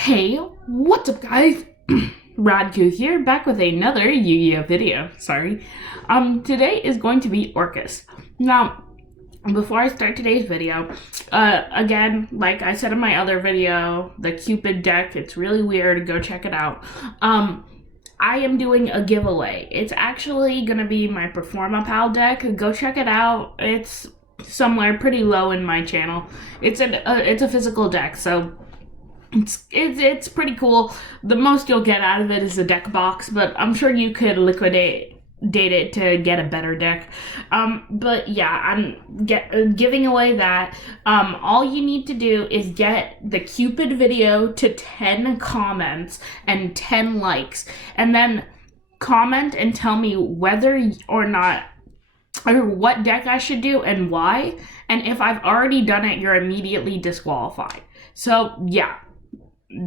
Hey, what's up guys? Radku here, back with another Yu-Gi-Oh video, sorry. Today is going to be Orcust. Now, before I start today's video, again, like I said in my other video, the Cupid deck, it's really weird, go check it out. I am doing a giveaway. It's actually gonna be my Performa Pal deck, go check it out. It's somewhere pretty low in my channel. It's a physical deck, so it's pretty cool. The most you'll get out of it is a deck box, but I'm sure you could liquidate it to get a better deck. But yeah, I'm giving away that. All you need to do is get the Cupid video to 10 comments and 10 likes, and then comment and tell me whether or not or what deck I should do and why. And if I've already done it, you're immediately disqualified. So yeah,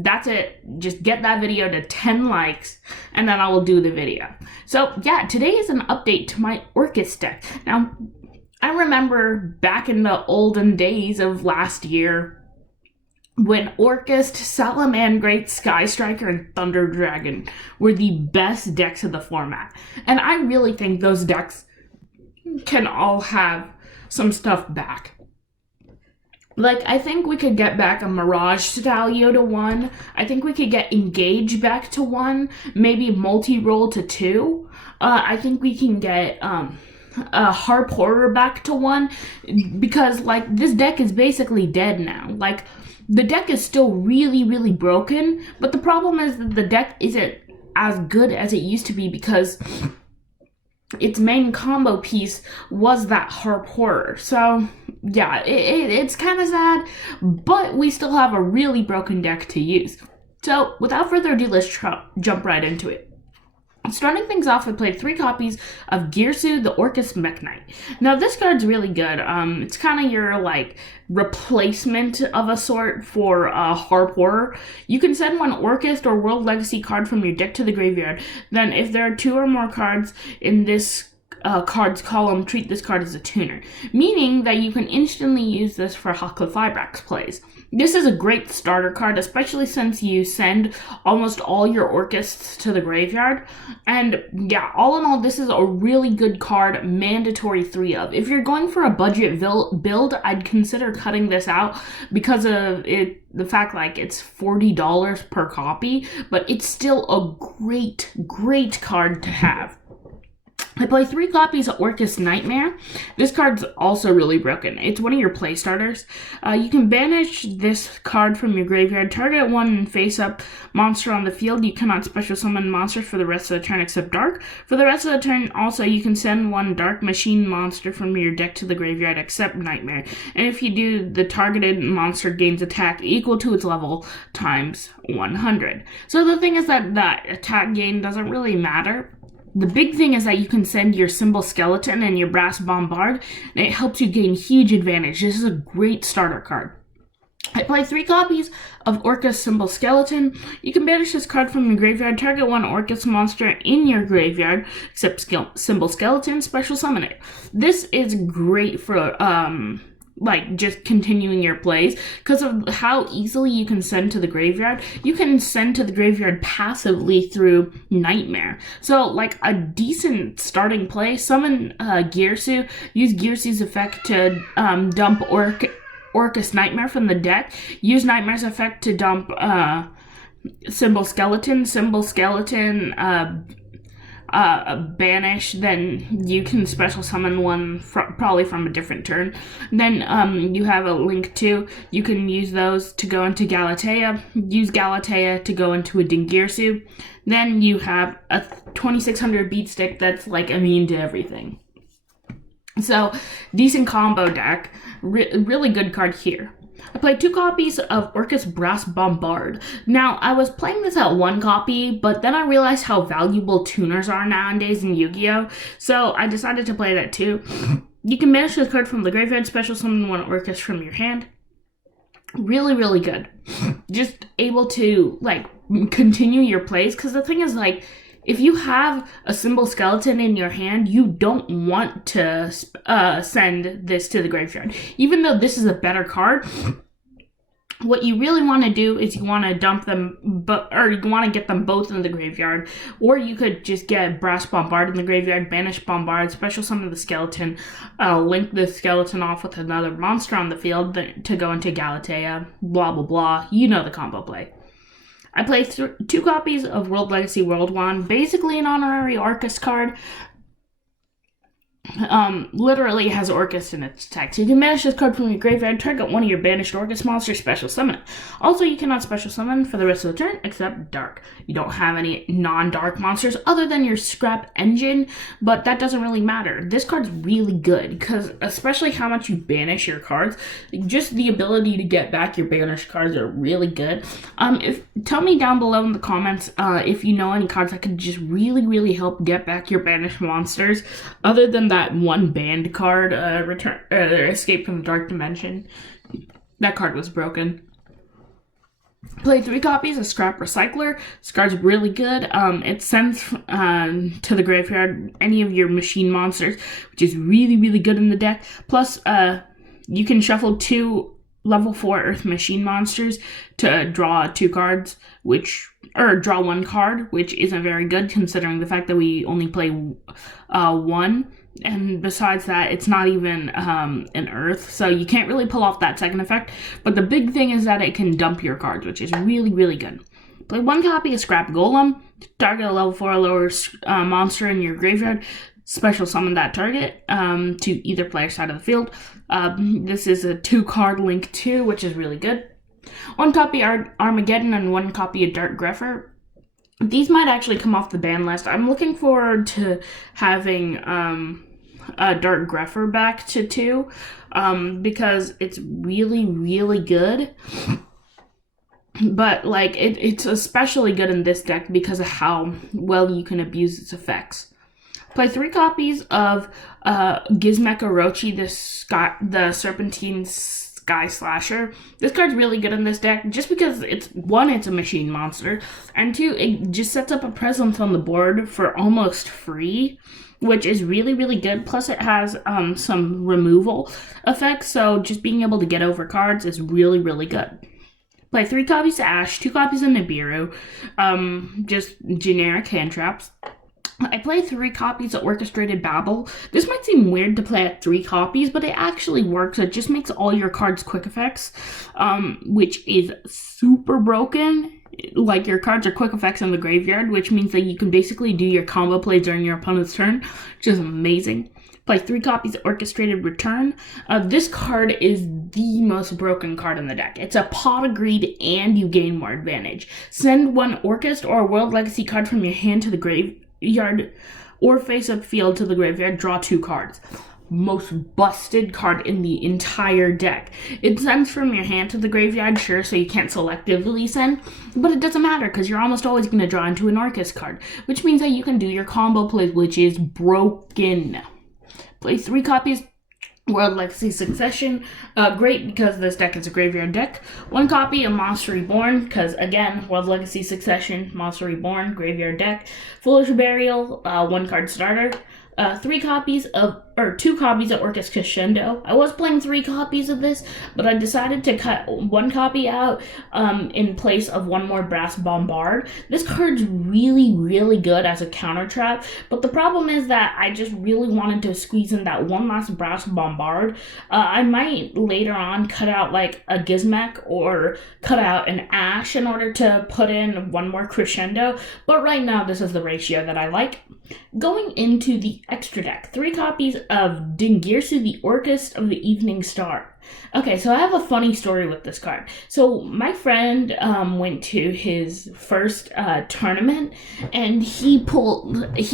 that's it. Just get that video to 10 likes and then I will do the video. So yeah, today is an update to my Orcust deck. Now, I remember back in the olden days of last year when Orcust, Salamangreat, Sky Striker, and Thunder Dragon were the best decks of the format. And I really think those decks can all have some stuff back. Like, I think we could get back a Mirage Stalio to 1. I think we could get Engage back to 1. Maybe Multi-Roll to 2. I think we can get a Harp Horror back to 1. Because, like, this deck is basically dead now. Like, the deck is still really, really broken. But the problem is that the deck isn't as good as it used to be because its main combo piece was that Harp Horror. So yeah, it's kind of sad, but we still have a really broken deck to use. So without further ado, let's jump right into it. Starting things off, I played 3 copies of Girsu, the Orcust Mech Knight. Now, this card's really good. It's kind of your, like, replacement of a sort for Harp Horror. You can send one Orcust or World Legacy card from your deck to the graveyard. Then, if there are 2 or more cards in this cards column, treat this card as a tuner, meaning that you can instantly use this for Hakla Fibrax plays. This is a great starter card, especially since you send almost all your Orcusts to the graveyard. And yeah, all in all, this is a really good card, mandatory 3 of. If you're going for a budget build, I'd consider cutting this out because of the fact like it's $40 per copy, but it's still a great card to have. I play 3 copies of Orcust Nightmare. This card's also really broken. It's one of your play starters. You can banish this card from your graveyard, target one face-up monster on the field. You cannot special summon monsters for the rest of the turn except Dark. For the rest of the turn, also, you can send one Dark Machine monster from your deck to the graveyard except Nightmare. And if you do, the targeted monster gains attack equal to its level times 100. So the thing is that attack gain doesn't really matter. The big thing is that you can send your Symbol Skeleton and your Brass Bombard, and it helps you gain huge advantage. This is a great starter card. I play 3 copies of Orcust Symbol Skeleton. You can banish this card from your graveyard, target one Orcust monster in your graveyard, except Symbol Skeleton, special summon it. This is great for, like, just continuing your plays because of how easily you can send to the graveyard. You can send to the graveyard passively through Nightmare. So, like, a decent starting play, summon Girsu, use Girsu's effect to dump Orcust Nightmare from the deck, use Nightmare's effect to dump Symbol Skeleton, banish, then you can special summon one probably from a different turn. Then you have a link to, you can use those to go into Galatea, use Galatea to go into a Dingirsu. Then you have a 2600 beat stick that's like immune to everything. So, decent combo deck, really good card here. I played 2 copies of Orcust Brass Bombard. Now, I was playing this at 1 copy, but then I realized how valuable tuners are nowadays in Yu-Gi-Oh! So I decided to play that too. You can banish this card from the graveyard, special summon one Orcust from your hand. Really, really good. Just able to, like, continue your plays, because the thing is, like, if you have a Symbol Skeleton in your hand, you don't want to send this to the graveyard. Even though this is a better card, What you really want to do is you want to dump them, or you want to get them both in the graveyard, or you could just get Brass Bombard in the graveyard, banish Bombard, special summon the skeleton, link the skeleton off with another monster on the field to go into Galatea, blah blah blah. You know the combo play. I play 2 copies of World Legacy World 1, basically an honorary Orcust card. Literally has Orcust in its text. You can banish this card from your graveyard, target one of your banished Orcust monsters, special summon it. Also, you cannot special summon for the rest of the turn except Dark. You don't have any non-dark monsters other than your Scrap Engine, but that doesn't really matter. This card's really good because especially how much you banish your cards, just the ability to get back your banished cards are really good. Tell me down below in the comments if you know any cards that could just really help get back your banished monsters other than that one banned card, Escape from the Dark Dimension. That card was broken. Play 3 copies of Scrap Recycler. This card's really good. It sends to the graveyard any of your machine monsters, which is really good in the deck. Plus, you can shuffle 2 level 4 Earth Machine monsters to draw 2 cards, draw 1 card, which isn't very good considering the fact that we only play 1. And besides that, it's not even an Earth, so you can't really pull off that second effect. But the big thing is that it can dump your cards, which is really good. Play 1 copy of Scrap Golem. Target a level 4 or lower monster in your graveyard. Special summon that target to either player side of the field. This is a 2-card Link 2, which is really good. 1 copy Armageddon and 1 copy of Dark Grepher. These might actually come off the ban list. I'm looking forward to having Dark Grepher back to 2 because it's really good. But like it's especially good in this deck because of how well you can abuse its effects. Play 3 copies of Gizmek Orochi, the Serpentine Sky Slasher. This card's really good in this deck just because it's a machine monster, and 2, it just sets up a presence on the board for almost free, which is really good. Plus it has some removal effects, so just being able to get over cards is really good. Play 3 copies of Ash, 2 copies of Nibiru, just generic hand traps. I play 3 copies of Orchestrated Babel. This might seem weird to play at 3 copies, but it actually works. It just makes all your cards quick effects, which is super broken. Like, your cards are quick effects in the graveyard, which means that you can basically do your combo play during your opponent's turn, which is amazing. Play 3 copies of Orchestrated Return. This card is the most broken card in the deck. It's a Pot of Greed and you gain more advantage. Send 1 Orcust or a World Legacy card from your hand to the graveyard or face up field to the graveyard, draw 2 cards. Most busted card in the entire deck. It sends from your hand to the graveyard, sure, so you can't selectively send, but it doesn't matter because you're almost always going to draw into an Orcust card, which means that you can do your combo plays, which is broken. Play 3 copies World Legacy Succession, great because this deck is a graveyard deck. 1 copy of Monster Reborn, because again, World Legacy Succession, Monster Reborn, graveyard deck. Foolish Burial, 1 card starter. 2 copies of Orcust Crescendo. I was playing 3 copies of this, but I decided to cut 1 copy out in place of 1 more Brass Bombard. This card's really good as a counter trap, but the problem is that I just really wanted to squeeze in that 1 last Brass Bombard. I might later on cut out like a Gizmek or cut out an Ash in order to put in 1 more Crescendo, but right now this is the ratio that I like. Going into the extra deck, 3 copies of Dingirsu, the Orcust of the Evening Star. Okay, so I have a funny story with this card. So my friend went to his first tournament, and he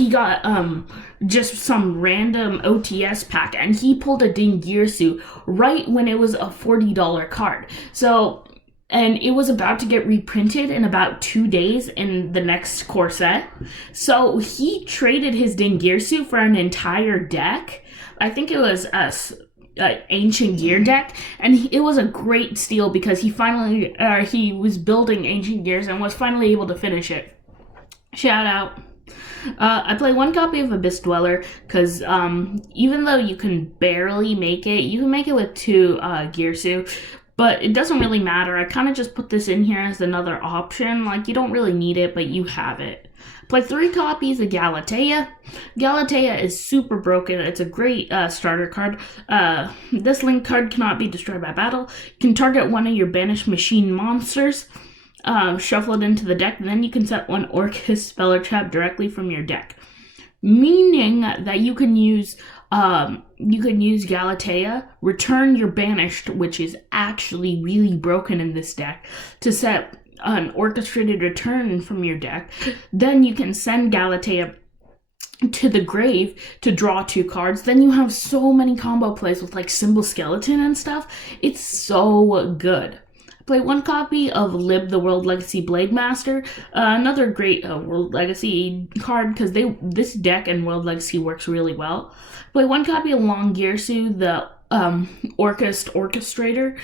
got just some random OTS pack, and he pulled a Dingirsu right when it was a $40 card. And it was about to get reprinted in about 2 days in the next core set. So he traded his Dingirsu for an entire deck. I think it was a Ancient Gear deck. And it was a great steal because he was building Ancient Gears and was finally able to finish it. Shout out. I play 1 copy of Abyss Dweller because even though you can barely make it, you can make it with 2 Girsu. but it doesn't really matter. I kind of just put this in here as another option. Like, you don't really need it, but you have it. Play 3 copies of Galatea. Galatea is super broken. It's a great starter card. This link card cannot be destroyed by battle. You can target one of your banished machine monsters, shuffle it into the deck, and then you can set one Orcust spell or trap directly from your deck. Meaning that you can use Galatea, return your banished, which is actually really broken in this deck, to set an orchestrated return from your deck. Then you can send Galatea to the grave to draw 2 cards. Then you have so many combo plays with like Symbol Skeleton and stuff. It's so good. Play 1 copy of Lib the World Legacy Blade Master, another great World Legacy card because this deck and World Legacy works really well. Play 1 copy of Longirsu, the Orcust Orchestrator.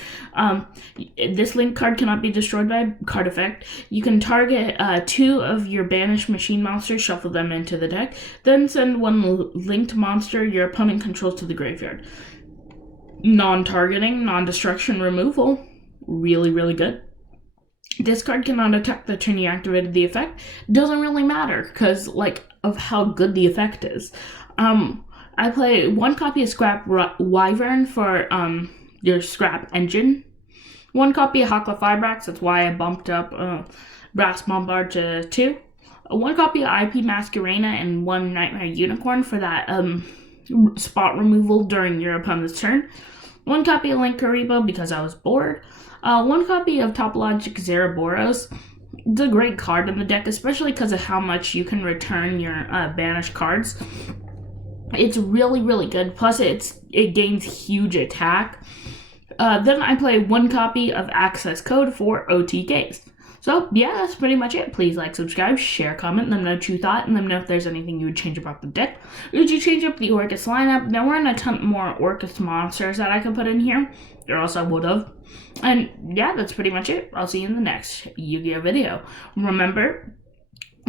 This link card cannot be destroyed by card effect. You can target 2 of your banished machine monsters, shuffle them into the deck, then send 1 linked monster your opponent controls to the graveyard. Non-targeting, non-destruction removal. Really, really good. This card cannot attack the turn you activated the effect. Doesn't really matter because like of how good the effect is. I play 1 copy of Scrap Wyvern for your Scrap Engine. 1 copy of Hakla Fibrax, that's why I bumped up Brass Bombard to 2. 1 copy of IP Masquerena and 1 Nightmare Unicorn for that spot removal during your opponent's turn. 1 copy of Link Karibo because I was bored. 1 copy of Topologic Zeraboros. It's a great card in the deck, especially because of how much you can return your banished cards. It's really, really good. Plus, it gains huge attack. Then I play 1 copy of Access Code for OTKs. So, yeah, that's pretty much it. Please like, subscribe, share, comment, let them know what you thought, and let them know if there's anything you would change about the deck. Would you change up the Orcust lineup? There weren't a ton more Orcust monsters that I could put in here, or else I would have. And, yeah, that's pretty much it. I'll see you in the next Yu-Gi-Oh! Video. Remember,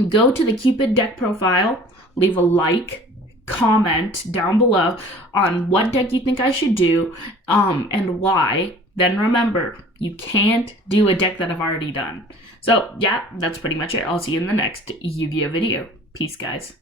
go to the Cupid deck profile, leave a like, comment down below on what deck you think I should do, and why. Then remember, you can't do a deck that I've already done. So, yeah, that's pretty much it. I'll see you in the next Yu-Gi-Oh! Video. Peace, guys.